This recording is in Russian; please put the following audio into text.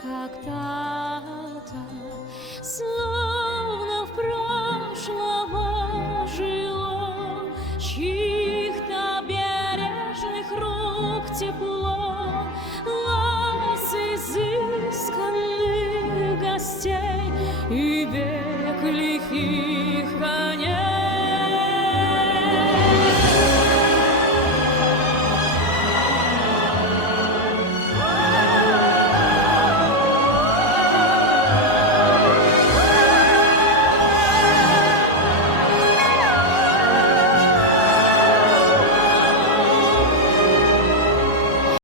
когда-то, словно в прошлом ожило, чьих-то бережных рук тепло, лас изысканных гостей и век лихих коней.